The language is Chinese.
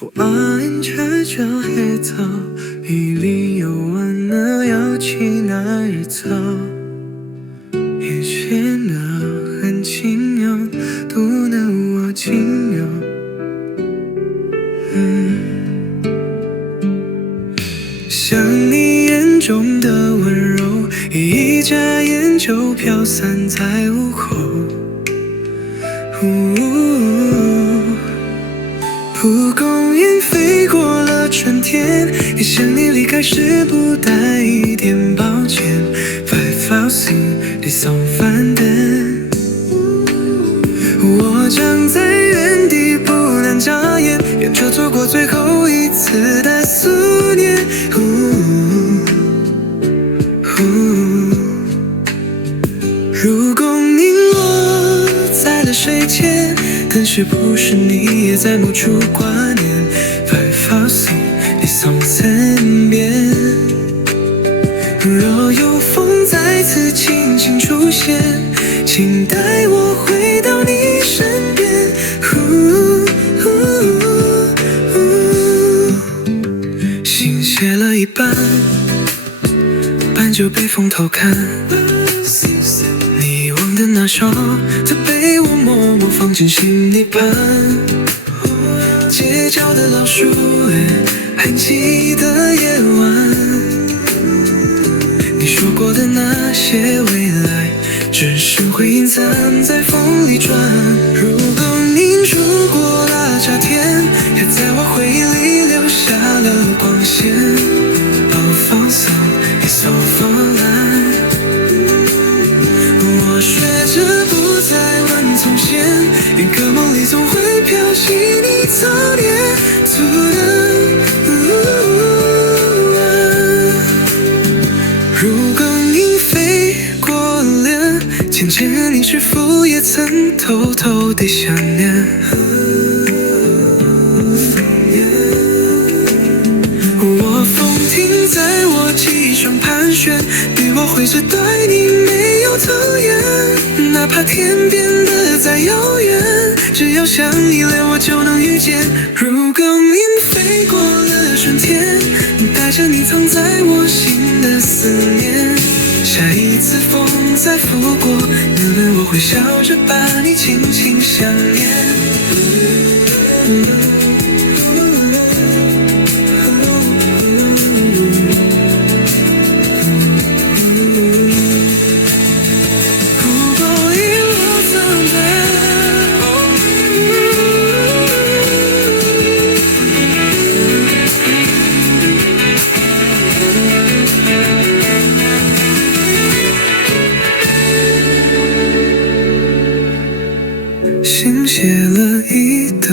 不安着就黑头，一里有万能要去哪儿走？一切都很轻柔，独能我仅有。像你眼中的温柔，一眨眼就飘散在午后。蒲公英飞过了春天，也像你离开时不带一点抱歉。Five thousand 地送饭灯，我站在原地不能眨眼，沿着错过最后一次的思念。如果你落在了水前，但是不是你也在某处挂念。Five thousand 你送身边，若有风再次轻轻出现，请带我回到你身边。心写了一半，半就被风偷看。你忘的那首，则被我默默放进心里盘。街角的老树，还记得夜晚。你说过的那些未来，只是回音残在风里转。如果凝住过了夏天，也在我回忆里留下了光线。好放松，你so for life。我学着不再问从前，连个梦里总会飘起你早点突然。如果你飞过脸，渐渐你是否也曾偷偷地想念？我风停在我记忆上盘旋，对我挥着对你没有头眼，哪怕天变得再遥远，只要想你了我就能遇见。如果你飞过了春天，带着你藏在我心的思念，下一次风再拂过，原本我会笑着把你轻轻想念。心写了一等